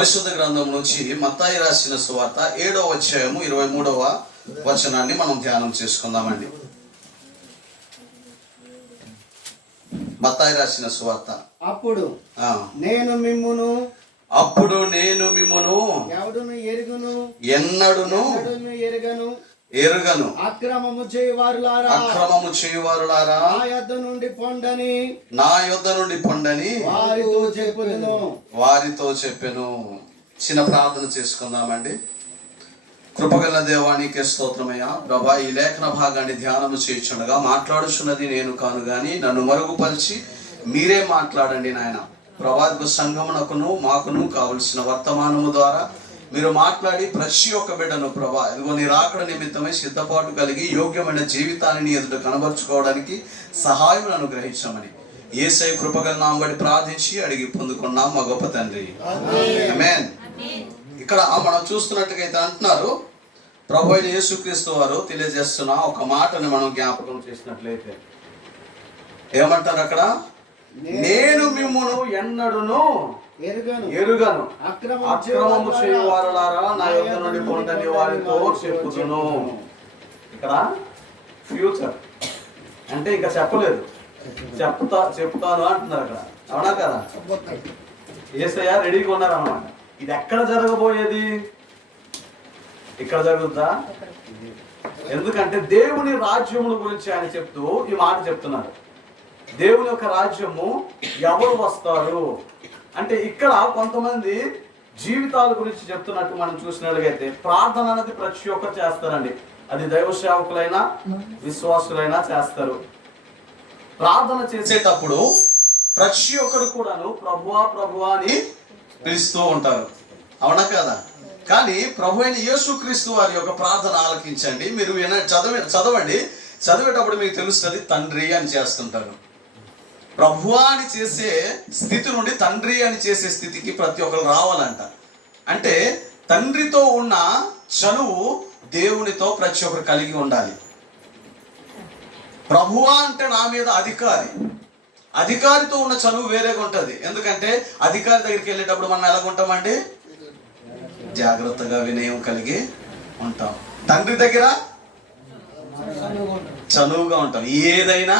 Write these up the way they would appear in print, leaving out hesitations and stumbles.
పరిశుద్ధ గ్రంథం నుంచి మత్తాయి రాసిన సువార్త 7వ అధ్యాయము 23వ వచనాన్ని మనం ధ్యానం చేసుకుందామండి. మత్తాయి రాసిన సువార్త. అప్పుడు నేను మిమ్మును ఎవడును ఎన్నడును ఎరుగను అక్రమము చేయువారులారా నా యొద్ద నుండి పొండని వారితో చెప్పెను. చిన్న ప్రార్థన చేసుకుందామండి. కృపగల దేవానికి స్తోత్రమయ్యా. ప్రభా, ఈ లేఖన భాగాన్ని ధ్యానము చేయుచుండగా మాట్లాడుచున్నది నేను కాను గాని నన్ను మరుగుపరిచి మీరే మాట్లాడండి నాయన. ప్రభావిక సంఘమునకును మాకును కావలసిన వర్తమానము ద్వారా మీరు మాట్లాడి ప్రతి ఒక్క బిడ్డను ప్రభా ఇదిగో నీ రాకడ నిమిత్తమై సిద్ధపాటు కలిగి యోగ్యమైన జీవితాన్ని ఎదుట కనబరుచుకోవడానికి సహాయం అనుగ్రహించమని యేసయ్య కృపగల నామమున ప్రార్థించి అడిగి పొందుకున్నాం మా గొప్ప తండ్రి, ఆమేన్. ఇక్కడ మనం చూస్తున్నట్టుగైతే అంటున్నారు, ప్రభు అయిన యేసుక్రీస్తు వారు తెలియజేస్తున్న ఒక మాటని మనం జ్ఞాపకం చేసినట్లయితే ఏమంటారు అక్కడ? నేను మిమ్మును ఎన్నడును ఎరుగను అక్రమము చేయువారులారా నా యొద్ద నుండి పొండని వారితో చెప్పుదును. ఇక్కడ ఫ్యూచర్ అంటే ఇంకా చెప్పలేదు, చెప్తాను అంటున్నారు అక్కడ. అవునా కదా? యేసయ్య రెడీగా ఉన్నారు అన్నమాట. ఇది ఎక్కడ జరగబోయేది? ఇక్కడ జరుగుద్దా? ఎందుకంటే దేవుని రాజ్యముల గురించి ఆయన చెప్తూ ఈ మాట చెప్తున్నారు. దేవుని యొక్క రాజ్యము ఎవరు వస్తారు అంటే ఇక్కడ కొంతమంది జీవితాల గురించి చెప్తున్నట్టు మనం చూసినట్లయితే ప్రార్థన అనేది ప్రతి ఒక్కరు చేస్తారండి. అది దైవ సేవకులైనా విశ్వాసులైనా చేస్తారు. ప్రార్థన చేసేటప్పుడు ప్రతి ఒక్కరు కూడాను ప్రభువా ప్రభువా అని పిలుస్తూ ఉంటారు. అవునా కదా? కానీ ప్రభు అయిన యేసుక్రీస్తు వారి యొక్క ప్రార్థన ఆలకించండి. మీరు చదివేటప్పుడు మీకు తెలుస్తుంది, తండ్రి అని చేస్తుంటారు. ప్రభువా అని చేసే స్థితి నుండి తండ్రి అని చేసే స్థితికి ప్రతి ఒక్కరు రావాలంట. అంటే తండ్రితో ఉన్న చనువు దేవునితో ప్రతి ఒక్కరు కలిగి ఉండాలి. ప్రభువా అంటే నా మీద అధికారితో ఉన్న చనువు వేరేగా ఉంటుంది. ఎందుకంటే అధికారి దగ్గరికి వెళ్ళేటప్పుడు మనం ఎలాగుంటామండి? జాగ్రత్తగా వినయం కలిగి ఉంటాం. తండ్రి దగ్గర చనువుగా ఉంటాం, ఏదైనా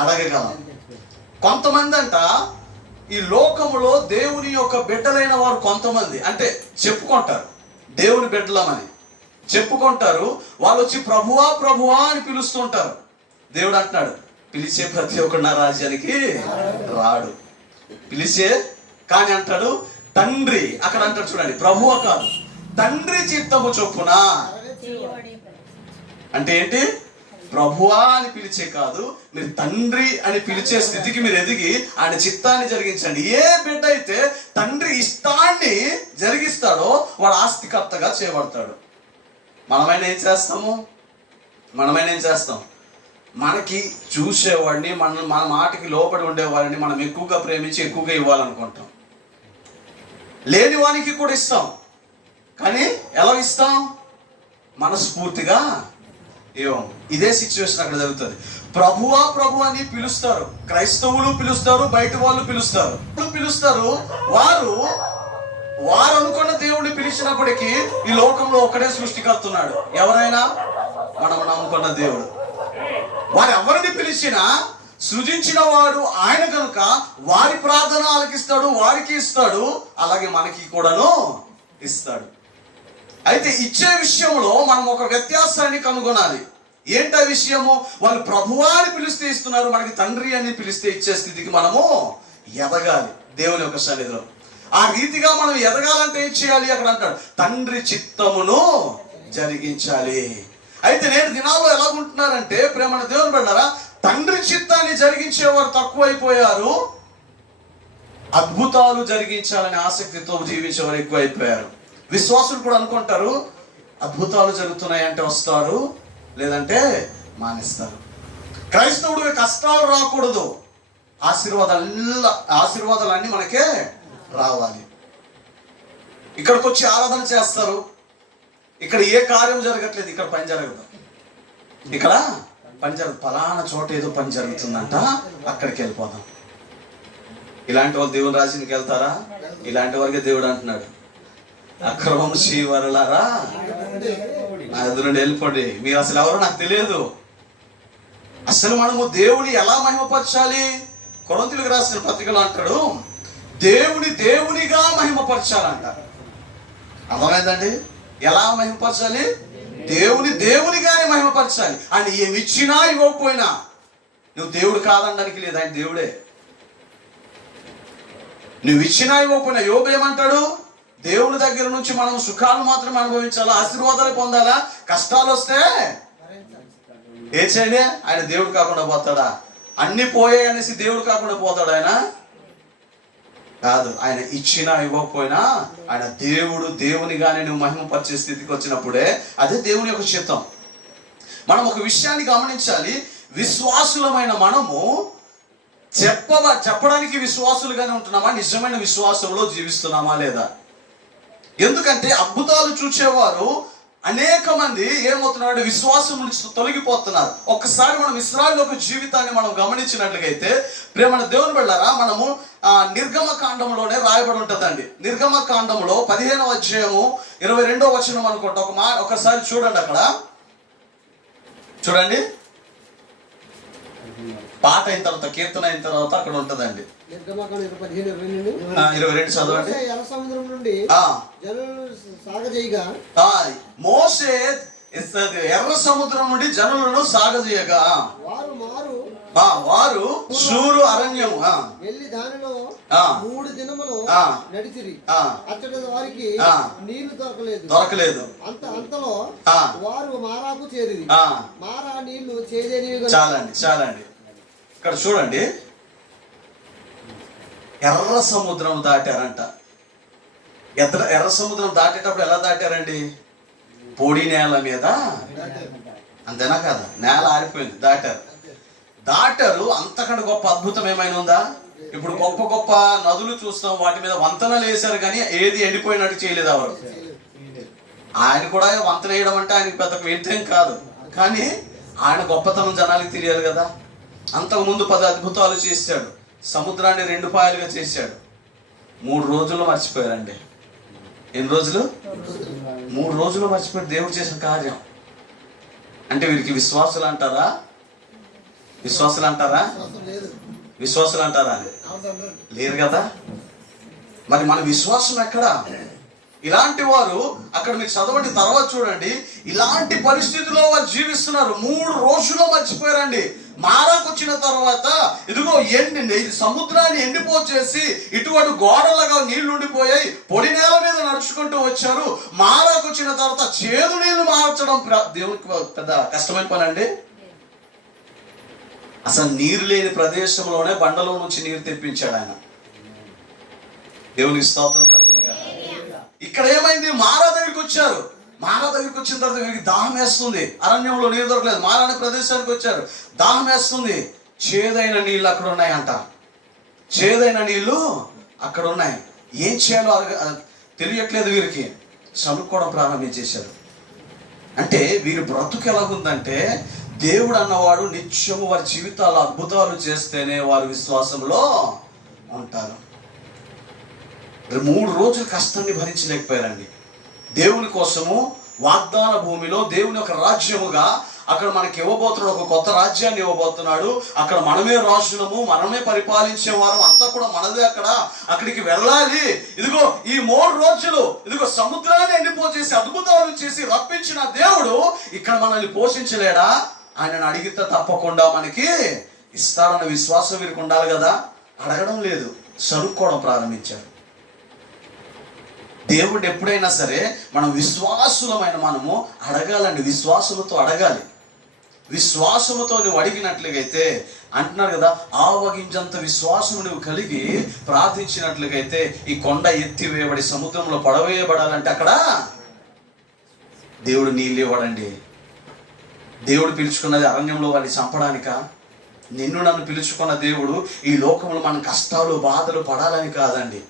అడగగలం. కొంతమంది అంట ఈ లోకములో దేవుని యొక్క బిడ్డలైన వారు కొంతమంది అంటే చెప్పుకుంటారు, దేవుని బిడ్డలమని చెప్పుకుంటారు. వాళ్ళు వచ్చి ప్రభువా ప్రభువా అని పిలుస్తుంటారు. దేవుడు అంటున్నాడు, పిలిచే ప్రతి ఒక్కడు నా రాజ్యానికి రాడు. పిలిచే కానీ అంటాడు తండ్రి. అక్కడ అంటాడు చూడండి, ప్రభువా కాదు, తండ్రి చిత్తము చొప్పున. అంటే ఏంటి? ప్రభువా అని పిలిచే కాదు, మీరు తండ్రి అని పిలిచే స్థితికి మీరు ఎదిగి ఆయన చిత్తాన్ని జరిగించండి. ఏ బిడ్డ అయితే తండ్రి ఇష్టాన్ని జరిగిస్తాడో వాడు ఆస్తికర్తగా చేయబడతాడు. మనమైనా ఏం చేస్తాం? మనకి చూసేవాడిని, మన మాటకి లోపడి ఉండేవాడిని మనం ఎక్కువగా ప్రేమించి ఎక్కువగా ఇవ్వాలనుకుంటాం. లేని వానికి కూడా ఇస్తాం. కానీ ఎలా ఇస్తాం? మనస్ఫూర్తిగా ఇవ్వం. ఇదే సిచ్యువేషన్ అక్కడ జరుగుతుంది. ప్రభువా ప్రభు అని పిలుస్తారు, క్రైస్తవులు పిలుస్తారు, బయట వాళ్ళు పిలుస్తారు. వారు అనుకున్న దేవుడిని పిలిచినప్పటికీ ఈ లోకంలో ఒక్కడే సృష్టికర్తున్నాడు. ఎవరైనా మనం నమ్ముకున్న దేవుడు. వారు ఎవరిని పిలిచినా సృజించిన వాడు ఆయన కనుక వారి ప్రార్థన ఆలకిస్తాడు, వారికి ఇస్తాడు, అలాగే మనకి కూడాను ఇస్తాడు. అయితే ఇచ్చే విషయంలో మనం ఒక వ్యత్యాసాన్ని కనుగొనాలి. ఏంటా విషయము? వాళ్ళు ప్రభువా అని పిలిస్తే ఇస్తున్నారు, మనకి తండ్రి అని పిలిస్తే ఇచ్చే స్థితికి మనము ఎదగాలి దేవుని యొక్క సన్నిధిలో. ఆ రీతిగా మనం ఎదగాలంటే ఏం చేయాలి? అక్కడ అంటాడు తండ్రి చిత్తమును జరిగించాలి. అయితే నేడు దినాల్లో ఎలాగుంటున్నారంటే ప్రేమ దేవుని బిడ్డలారా, తండ్రి చిత్తాన్ని జరిగించేవారు తక్కువైపోయారు, అద్భుతాలు జరిగించాలని ఆసక్తితో జీవించేవారు ఎక్కువైపోయారు. విశ్వాసులు కూడా అనుకుంటారు అద్భుతాలు జరుగుతున్నాయంటే వస్తారు, లేదంటే మానేస్తారు. క్రైస్తవుడు కష్టాలు రాకూడదు, ఆశీర్వాదాలన్నీ మనకే రావాలి. ఇక్కడికి వచ్చి ఆరాధన చేస్తారు, ఇక్కడ ఏ కార్యం జరగట్లేదు, ఇక్కడ పని జరగదు, ఇక్కడ పని జరగదు, ఫలానా చోట ఏదో పని జరుగుతుందంట, అక్కడికి వెళ్ళిపోదాం. ఇలాంటి వాళ్ళు దేవుని రాజ్యానికి వెళ్తారా? ఇలాంటి వారికి దేవుడు అంటున్నాడు, అక్రమం చేయవరులారా నా ఎదురు నుండి వెళ్ళిపోండి. మీరు అసలు ఎవరో నాకు తెలియదు. అసలు మనము దేవుని ఎలా మహిమపరచాలి? కొరింథీయులకు రాసిన పత్రికలో అంటాడు, దేవునిగా మహిమపరచాలంట. అర్థమైందండి? ఎలా మహిమపరచాలి? దేవునిగానే మహిమపరచాలి. ఆయన ఏమి ఇచ్చినా ఇవ్వకపోయినా నువ్వు దేవుడు కాదనడానికి లేదు, ఆయన దేవుడే. నువ్వు ఇచ్చినా ఇవ్వకపోయినా. యోబు ఏమంటాడు? దేవుని దగ్గర నుంచి మనం సుఖాలు మాత్రమే అనుభవించాలా, ఆశీర్వాదాలు పొందాలా? కష్టాలు వస్తే ఏ చేయండి? ఆయన దేవుడు కాకుండా పోతాడా? అన్ని పోయాయి అనేసి దేవుడు కాకుండా పోతాడు ఆయన? కాదు. ఆయన ఇచ్చినా ఇవ్వకపోయినా ఆయన దేవునిగానే నువ్వు మహిమపరిచే స్థితికి వచ్చినప్పుడే అదే దేవుని యొక్క చిత్తం. మనం ఒక విషయాన్ని గమనించాలి. విశ్వాసులమైన మనము చెప్పడానికి విశ్వాసులుగానే ఉంటున్నామా? నిజమైన విశ్వాసంలో జీవిస్తున్నామా లేదా? ఎందుకంటే అద్భుతాలు చూసేవారు అనేక మంది ఏమవుతున్నాడు? విశ్వాసం నుంచి తొలగిపోతున్నారు. ఒక్కసారి మనం ఇశ్రాయేలు యొక్క జీవితాన్ని మనం గమనించినట్లయితే ప్రేమ దేవుని బిడ్డలారా, మనము నిర్గమకాండంలోనే రాయబడి ఉంటుందండి. నిర్గమకాండంలో 15వ అధ్యాయము 22వ వచనం అనుకుంటా. ఒకసారి చూడండి, అక్కడ చూడండి. పాట అయిన తర్వాత, కీర్తన అయిన తర్వాత అక్కడ ఉంటదండి. 22 చదవండి. మోషే ఎర్ర సముద్రం నుండి జనులను సాగజేయగా వారు షూరు అరణ్యము వెళ్ళి దానిలో 3 దినములు నడిచిరి. అచ్చటి వారికి నీళ్లు దొరకలేదు. అంతలో వారు మారాకు చేరిరి. మారా నీళ్లు చేదేనివి. చాలండి. ఇక్కడ చూడండి, ఎర్ర సముద్రం దాటారంట. ఎర్ర సముద్రం దాటేటప్పుడు ఎలా దాటారండి? పొడి నేల మీద. అంతేనా కదా? నేల ఆరిపోయింది, దాటారు. అంతకంటే గొప్ప అద్భుతం ఏమైనా ఉందా? ఇప్పుడు గొప్ప నదులు చూస్తాం, వాటి మీద వంతెనలు వేశారు, కానీ ఏది ఎండిపోయినట్టు చేయలేదు ఎవరు. ఆయన కూడా వంతెన వేయడం అంటే ఆయనకి పెద్ద వింతేం కాదు, కానీ ఆయన గొప్పతనం జనానికి తెలియాలి కదా. అంతకుముందు 10 అద్భుతాలు చేశాడు. సముద్రాన్ని 2 పాయలుగా చేశాడు. 3 రోజుల్లో మర్చిపోయారండి. ఎన్ని రోజులు? 3 రోజుల్లో మర్చిపోయారు దేవుడు చేసిన కార్యం. అంటే వీరికి విశ్వాసులు అంటారా? లేరు కదా. మరి మన విశ్వాసం ఎక్కడా? ఇలాంటి వారు అక్కడ మీరు చదవండి, తర్వాత చూడండి. ఇలాంటి పరిస్థితిలో వారు జీవిస్తున్నారు. 3 రోజుల్లో మర్చిపోయారండి. మారాకొచ్చిన తర్వాత ఇదిగో సముద్రాన్ని ఎండిపోచేసి ఇటువంటి గోడలుగా నీళ్లు ఉండిపోయాయి. పొడి నేల మీద నడుచుకుంటూ వచ్చారు. మారాకొచ్చిన తర్వాత చేదు నీళ్లు మార్చడం దేవునికి పెద్ద కష్టమైన పని అండి. అసలు నీరు లేని ప్రదేశంలోనే బండలో నుంచి నీరు తెప్పించాడు ఆయన. దేవునికి స్తోత్రం కలుగునుగా. ఇక్కడ ఏమైంది? మారా దగ్గరికి వచ్చారు. మారా దగ్గరికి వచ్చిన తర్వాత వీరికి దాహం వేస్తుంది. అరణ్యంలో నీరు దొరకలేదు. మారా అనే ప్రదేశానికి వచ్చారు. దాహం వేస్తుంది. చేదైన నీళ్ళు అక్కడ ఉన్నాయంట. చేదైన నీళ్లు అక్కడ ఉన్నాయి. ఏం చేయాలో తెలియట్లేదు వీరికి. చనుక్కోవడం ప్రారంభించేశారు. అంటే వీరి బ్రతుకు ఎలాగుందంటే, దేవుడు అన్నవాడు నిత్యము వారి జీవితాలు అద్భుతాలు చేస్తేనే వారి విశ్వాసంలో ఉంటారు. 3 రోజులు కష్టాన్ని భరించలేకపోయారండి. దేవుని కోసము వాగ్దాన భూమిలో దేవుని యొక్క రాజ్యముగా అక్కడ మనకి ఇవ్వబోతున్నాడు. ఒక కొత్త రాజ్యాన్ని ఇవ్వబోతున్నాడు. అక్కడ మనమే రాజులము, మనమే పరిపాలించే వారం, అంతా కూడా మనదే. అక్కడికి వెళ్ళాలి. ఇదిగో ఈ 3 రోజులు ఇదిగో సముద్రాన్ని ఎండిపోచేసి అద్భుతాలు చేసి రప్పించిన దేవుడు ఇక్కడ మనల్ని పోషించలేడా? ఆయనను అడిగితే తప్పకుండా మనకి ఇస్తారన్న విశ్వాసం వీరికి ఉండాలి కదా. అడగడం లేదు, సరుక్కోవడం ప్రారంభించారు. దేవుడు ఎప్పుడైనా సరే మనం విశ్వాసులమైన మనము అడగాలండి. విశ్వాసముతో అడగాలి. విశ్వాసముతో నువ్వు అడిగినట్లుగైతే అంటున్నారు కదా, ఆవగించంత విశ్వాసము నువ్వు కలిగి ప్రార్థించినట్లుగైతే ఈ కొండ ఎత్తివేయబడి సముద్రంలో పడవేయబడాలంటే అక్కడ దేవుడు నీళ్ళు ఇవ్వడండి. దేవుడు పిలుచుకున్నది అరణ్యంలో వాడిని చంపడానిక? నన్ను పిలుచుకున్న దేవుడు ఈ లోకంలో మన కష్టాలు బాధలు పడాలని కాదండి.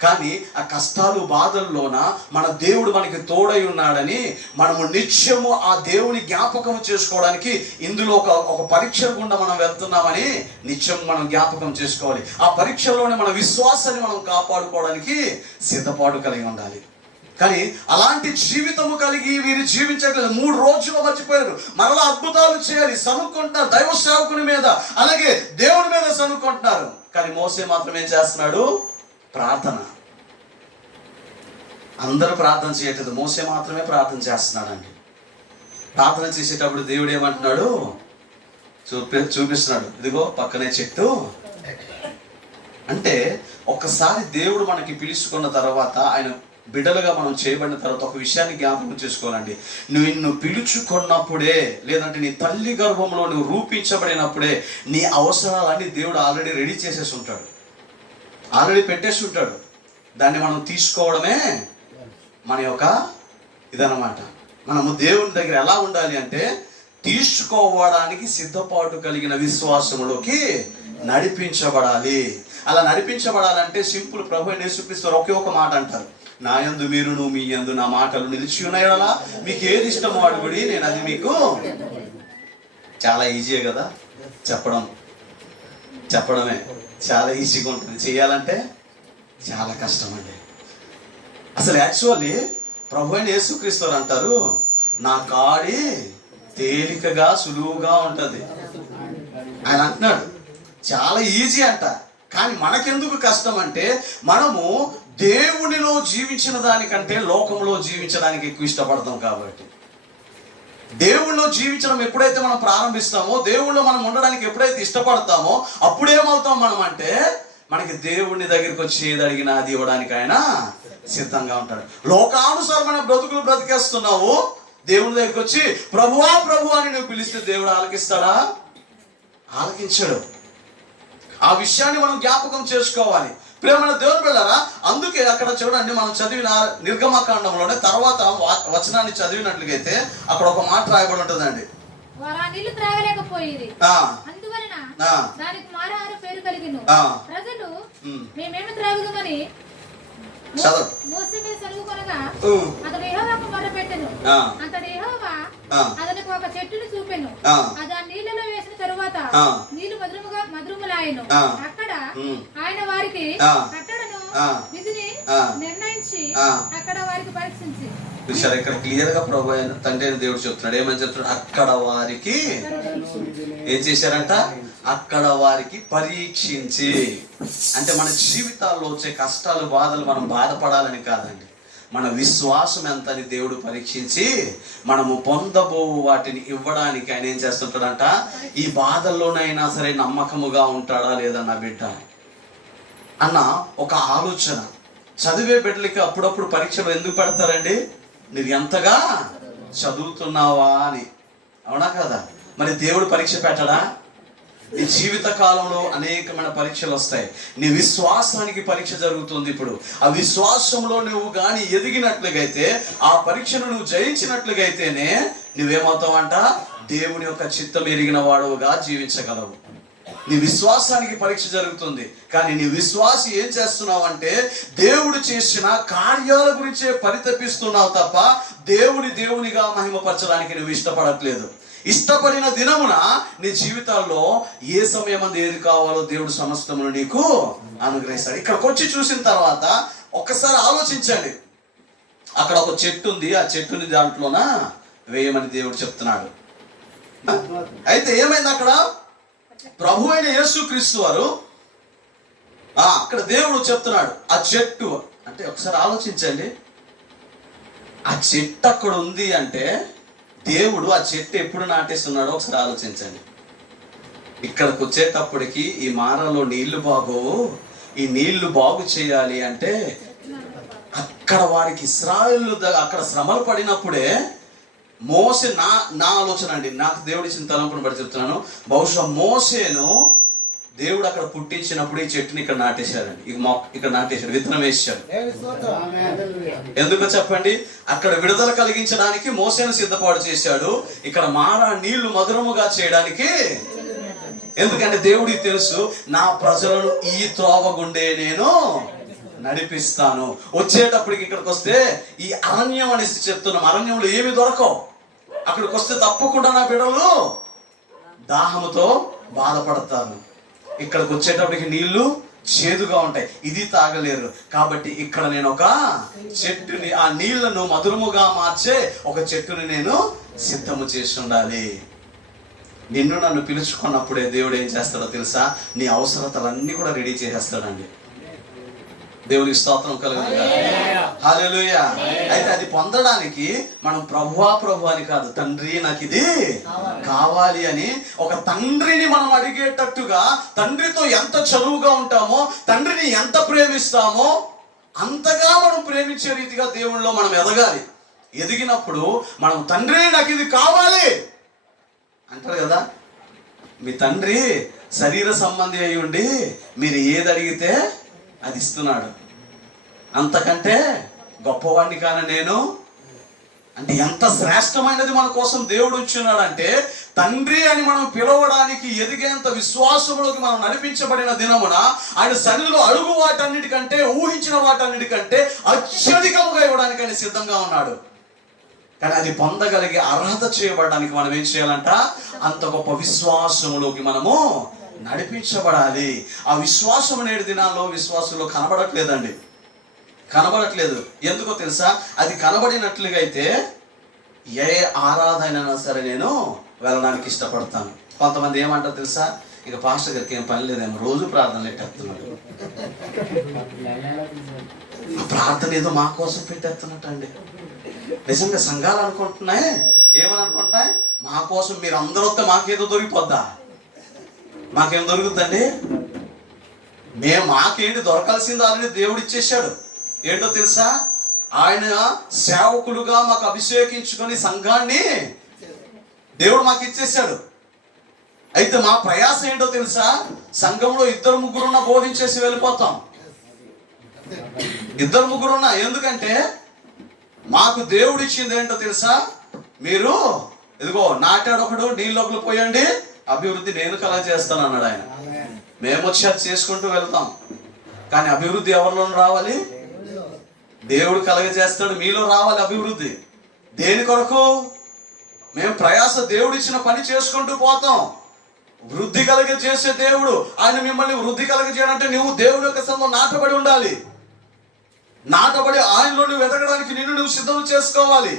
కానీ ఆ కష్టాలు బాధల్లోన మన దేవుడు మనకి తోడై ఉన్నాడని మనము నిత్యము ఆ దేవుని జ్ఞాపకం చేసుకోవడానికి ఇందులో ఒక పరీక్ష గుండా మనం వెళ్తున్నామని నిత్యం మనం జ్ఞాపకం చేసుకోవాలి. ఆ పరీక్షలోనే మన విశ్వాసాన్ని మనం కాపాడుకోవడానికి సిద్ధపాటు కలిగి ఉండాలి. కానీ అలాంటి జీవితము కలిగి వీరు జీవించట్లేదు. 3 రోజులు మర్చిపోయారు. మరలా అద్భుతాలు చేయాలి, సనుక్కుంటున్నారు దైవ సేవకుని మీద, అలాగే దేవుని మీద సనుక్కుంటున్నారు. కానీ మోసే మాత్రం ఏం చేస్తున్నాడు? ప్రార్థన. అందరూ ప్రార్థన చేయట్లేదు, మోసే మాత్రమే ప్రార్థన చేస్తున్నాడండి. ప్రార్థన చేసేటప్పుడు దేవుడు ఏమంటున్నాడు? చూపిస్తున్నాడు, ఇదిగో పక్కనే చెట్టు. అంటే ఒక్కసారి దేవుడు మనకి పిలుచుకున్న తర్వాత, ఆయన బిడ్డలుగా మనం చేయబడిన తర్వాత ఒక విషయాన్ని జ్ఞాపకం చేసుకోవాలండి. నిన్ను పిలుచుకున్నప్పుడే, లేదంటే నీ తల్లి గర్భంలో నువ్వు రూపించబడినప్పుడే నీ అవసరాలన్నీ దేవుడు ఆల్రెడీ రెడీ చేసేసి ఉంటాడు, ఆల్రెడీ పెట్టేసి ఉంటాడు. దాన్ని మనం తీసుకోవడమే మన యొక్క ఇదన్నమాట. మనము దేవుని దగ్గర ఎలా ఉండాలి అంటే, తీసుకోవడానికి సిద్ధపాటు కలిగిన విశ్వాసములోకి నడిపించబడాలి. అలా నడిపించబడాలంటే సింపుల్. ప్రభువైన యేసుక్రీస్తు ఒకే ఒక మాట అంటారు, నా యందు మీరును మీ యందు నా మాటలు నిలిచి ఉన్నాయలా, మీకు ఏది ఇష్టమో అడుగుడి, నేను అది మీకు. చాలా ఈజీయే కదా చెప్పడమే చాలా ఈజీగా ఉంటుంది, చేయాలంటే చాలా కష్టం అండి. అసలు యాక్చువల్లీ ప్రభువైన యేసుక్రీస్తు అంటారు, నా కాడి తేలికగా సులువుగా ఉంటుంది ఆయన అంటున్నాడు. చాలా ఈజీ అంట. కానీ మనకెందుకు కష్టం అంటే, మనము దేవునిలో జీవించిన దానికంటే లోకంలో జీవించడానికి ఎక్కువ ఇష్టపడతాం. కాబట్టి దేవుళ్ళో జీవించడం ఎప్పుడైతే మనం ప్రారంభిస్తామో, దేవుళ్ళో మనం ఉండడానికి ఎప్పుడైతే ఇష్టపడతామో, అప్పుడేమవుతాం మనం అంటే, మనకి దేవుని దగ్గరికి వచ్చి ఏది అడిగినా అది ఇవ్వడానికి ఆయన సిద్ధంగా ఉంటాడు. లోకానుసారమైన బ్రతుకులు బ్రతికేస్తున్నావు, దేవుని దగ్గరికి వచ్చి ప్రభువా ప్రభు అని నువ్వు పిలిస్తే దేవుడు ఆలకిస్తాడా? ఆలకించడు. ఆ విషయాన్ని మనం జ్ఞాపకం చేసుకోవాలి. ప్రియమైన దేవుని బిడ్డలారా, అందుకే అక్కడ చూడండి, మనం చదివిన నిర్గమకాండంలోనే తర్వాత వచనాన్ని చదివినట్లుగైతే అక్కడ ఒక మాట రాయబడి ఉంటుందండి. మేమేమి త్రాగుదామని మోసే మీద సనుగుకొనగా అతడు యెహోవాకు మొర్రపెట్టెను. అంతటి యెహోవా అతనికి ఒక చెట్టును చూపెను. అది ఆ నీళ్లలో వేసిన తరువాత నీళ్లు మధురములాయెను. అక్కడ ఆయన వారికి కట్టడను విధిని నిర్ణయించి అక్కడ వారికి పరీక్షించి. ఇక్కడ క్లియర్ గా ప్రభు తండ్రి దేవుడు చెప్తున్నాడు. ఏమని చెప్తున్నాడు? అక్కడ వారికి ఏం చేశారంట? అక్కడ వారికి పరీక్షించి. అంటే మన జీవితాల్లో వచ్చే కష్టాలు బాధలు మనం బాధపడాలని కాదండి, మన విశ్వాసం ఎంత అని దేవుడు పరీక్షించి మనము పొందబో వాటిని ఇవ్వడానికి ఆయన ఏం చేస్తుంటాడంట? ఈ బాధల్లోనైనా సరే నమ్మకముగా ఉంటాడా లేదా నా బిడ్డ అన్న ఒక ఆలోచన. చదివే బిడ్డలకి అప్పుడప్పుడు పరీక్షలు ఎందుకు పెడతారండి? నువ్వు ఎంతగా చదువుతున్నావా అని. అవునా కదా? మరి దేవుడు పరీక్ష పెట్టడా? నీ జీవిత కాలంలో అనేకమైన పరీక్షలు వస్తాయి. నీ విశ్వాసానికి పరీక్ష జరుగుతుంది. ఇప్పుడు ఆ విశ్వాసంలో నువ్వు కానీ ఎదిగినట్లుగైతే, ఆ పరీక్షను నువ్వు జయించినట్లుగైతేనే నువ్వేమవుతావంట? దేవుని యొక్క చిత్తం ఎరిగిన వాడుగా జీవించగలవు. నీ విశ్వాసానికి పరీక్ష జరుగుతుంది. కానీ నీ విశ్వాసి ఏం చేస్తున్నావు అంటే, దేవుడు చేసిన కార్యాల గురించే పరితపిస్తున్నావు తప్ప దేవునిగా మహిమపరచడానికి నువ్వు ఇష్టపడట్లేదు. ఇష్టపడిన దినమున నీ జీవితాల్లో ఏ సమయం అందు ఏది కావాలో దేవుడు సమస్తమును నీకు అనుగ్రహిస్తాడు. ఇక్కడికి వచ్చి చూసిన తర్వాత ఒక్కసారి ఆలోచించండి. అక్కడ ఒక చెట్టు ఉంది, ఆ చెట్టుని దాంట్లోన వేయమని దేవుడు చెప్తున్నాడు. అయితే ఏమైంది అక్కడ? ప్రభు అయిన యేసుక్రీస్తు వారు అక్కడ దేవుడు చెప్తున్నాడు ఆ చెట్టు అంటే, ఒకసారి ఆలోచించండి. ఆ చెట్టు అక్కడ ఉంది అంటే దేవుడు ఆ చెట్టు ఎప్పుడు నాటేస్తున్నాడో ఒకసారి ఆలోచించండి. ఇక్కడికి వచ్చేటప్పటికి ఈ మారలో నీళ్లు బాగోవు, ఈ నీళ్లు బాగు చేయాలి అంటే అక్కడ వారికి ఇశ్రాయేలు అక్కడ శ్రమలు పడినప్పుడే మోసే నా ఆలోచన అండి, నాకు దేవుడు ఇచ్చిన తలంపును బట్టి చెప్తున్నాను. బహుశా మోసేను దేవుడు అక్కడ పుట్టించినప్పుడు ఈ చెట్టుని ఇక్కడ నాటేశాడండి. ఇక్కడ నాటేశాడు, విత్తనం వేసాడు. ఎందుకో చెప్పండి? అక్కడ విడుదల కలిగించడానికి మోసేను సిద్ధపాటు చేశాడు, ఇక్కడ మారా నీళ్లు మధురముగా చేయడానికి. ఎందుకంటే దేవుడికి తెలుసు, నా ప్రజలను ఈ త్రోవ గుండే నేను నడిపిస్తాను. వచ్చేటప్పటికి ఇక్కడికి వస్తే ఈ అరణ్యం అనేసి చెప్తున్నాం. అరణ్యంలో ఏమి దొరకవు. అక్కడికి వస్తే తప్పకుండా నా బిడ్డలు దాహముతో బాధపడతారు. ఇక్కడికి వచ్చేటప్పటికి నీళ్లు చేదుగా ఉంటాయి, ఇది తాగలేరు. కాబట్టి ఇక్కడ నేను ఒక చెట్టుని, ఆ నీళ్లను మధురముగా మార్చే ఒక చెట్టుని నేను సిద్ధము చేసి ఉండాలి. నిన్ను నన్ను పిలుచుకున్నప్పుడే దేవుడు ఏం చేస్తాడో తెలుసా? నీ అవసరతలన్నీ కూడా రెడీ చేసేస్తాడండి. దేవునికి స్తోత్రం కలుగును. హల్లెలూయా. అయితే అది పొందడానికి మనం ప్రభువా ప్రభు అని కాదు, తండ్రి నాకు ఇది కావాలి అని ఒక తండ్రిని మనం అడిగేటట్టుగా, తండ్రితో ఎంత చనువుగా ఉంటామో, తండ్రిని ఎంత ప్రేమిస్తామో అంతగా మనం ప్రేమించే రీతిగా దేవునిలో మనం ఎదగాలి. ఎదిగినప్పుడు మనం తండ్రి నాకు ఇది కావాలి అంటారు కదా. మీ తండ్రి శరీర సంబంధి అయి ఉండి మీరు ఏది అడిగితే అది ఇస్తున్నాడు. అంతకంటే గొప్పవాడిని కాన నేను అంటే ఎంత శ్రేష్టమైనది మన కోసం దేవుడు ఉంచున్నాడు అంటే, తండ్రి అని మనం పిలవడానికి ఎదిగేంత విశ్వాసంలోకి మనం నడిపించబడిన దినమున ఆయన సన్నిధిలో అడుగు వాటన్నిటికంటే, ఊహించిన వాటన్నిటికంటే అత్యధికంగా ఇవ్వడానికి ఆయన సిద్ధంగా ఉన్నాడు. కానీ అది పొందగలిగి అర్హత చేయబడడానికి మనం ఏం చేయాలంట? అంత గొప్ప విశ్వాసంలోకి మనము నడిపించబడాలి. ఆ విశ్వాసం నేటి దినాల్లో విశ్వాసంలో కనబడట్లేదండి, కనబడట్లేదు. ఎందుకో తెలుసా? అది కనబడినట్లుగా అయితే ఏ ఆరాధన సరే నేను వెళ్ళడానికి ఇష్టపడతాను. కొంతమంది ఏమంటారు తెలుసా? ఇక పాస్టర్ గారికి ఏం పని లేదేమో, రోజు ప్రార్థనలు పెట్టేస్తున్నాడు. ప్రార్థన ఏదో మా కోసం పెట్టేస్తున్నట్టు అండి. నిజంగా సంఘాలు అనుకుంటున్నాయి, ఏమని అనుకుంటున్నాయి? మా కోసం మీరు అందరూ వస్తే మాకేదో దొరికిపోద్దా? మాకేం దొరుకుతుందండి? మాకేంటి దొరకాల్సింది ఆల్రెడీ దేవుడు ఇచ్చేసాడు. ఏంటో తెలుసా? ఆయన సేవకులుగా మాకు అభిషేకించుకొని సంఘాన్ని దేవుడు మాకు ఇచ్చేసాడు. అయితే మా ప్రయాస ఏంటో తెలుసా? సంఘంలో 2-3 బోధించేసి వెళ్ళిపోతాం. 2-3 ఎందుకంటే మాకు దేవుడు ఇచ్చింది ఏంటో తెలుసా? మీరు ఇదిగో నాటాడు ఒకడు, నీళ్ళొకలు పోయండి, అభివృద్ధి నేను కలగ చేస్తాను అన్నాడు ఆయన. మేము వచ్చి చేసుకుంటూ వెళ్తాం. కానీ అభివృద్ధి ఎవరిలో రావాలి? దేవుడు కలగ చేస్తాడు, మీలో రావాలి అభివృద్ధి. దేని కొరకు? మేము ప్రయాస దేవుడు ఇచ్చిన పని చేసుకుంటూ పోతాం. వృద్ధి కలగ చేసే దేవుడు, ఆయన మిమ్మల్ని వృద్ధి కలగ చేయాలంటే నువ్వు దేవుడి యొక్క సంఘంలో నాటబడి ఉండాలి. నాటబడి ఆయనలో నువ్వు ఎదగడానికి నువ్వు సిద్ధం చేసుకోవాలి.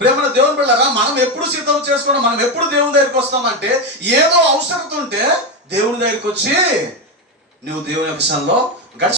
ప్రేమల దేవుని బిడ్డలారా, మనం ఎప్పుడు సిద్ధం చేసుకోవడం, మనం ఎప్పుడు దేవుని దగ్గరికి వస్తామంటే ఏదో అవసరత ఉంటే దేవుని దగ్గరికి వచ్చి నువ్వు దేవుని యొక్క సంఘంలో